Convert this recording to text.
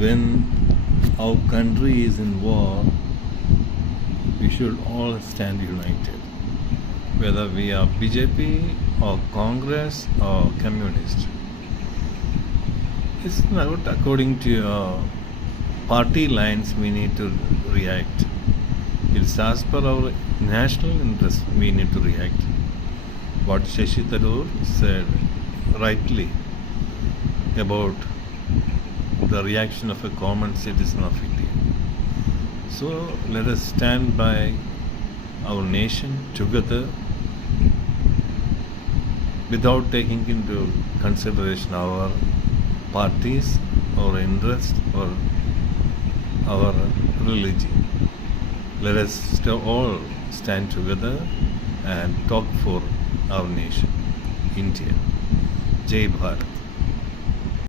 when our country is in war, we should all stand united, whether we are BJP or Congress or Communist. It's not according to your party lines we need to react. It's as per our national interest we need to react. What Shashi Tharoor said rightly about the reaction of a common citizen of India. So let us stand by our nation together without taking into consideration our parties, our interest, or our religion. Let us all stand together and talk for our nation, India. Jai Bharat.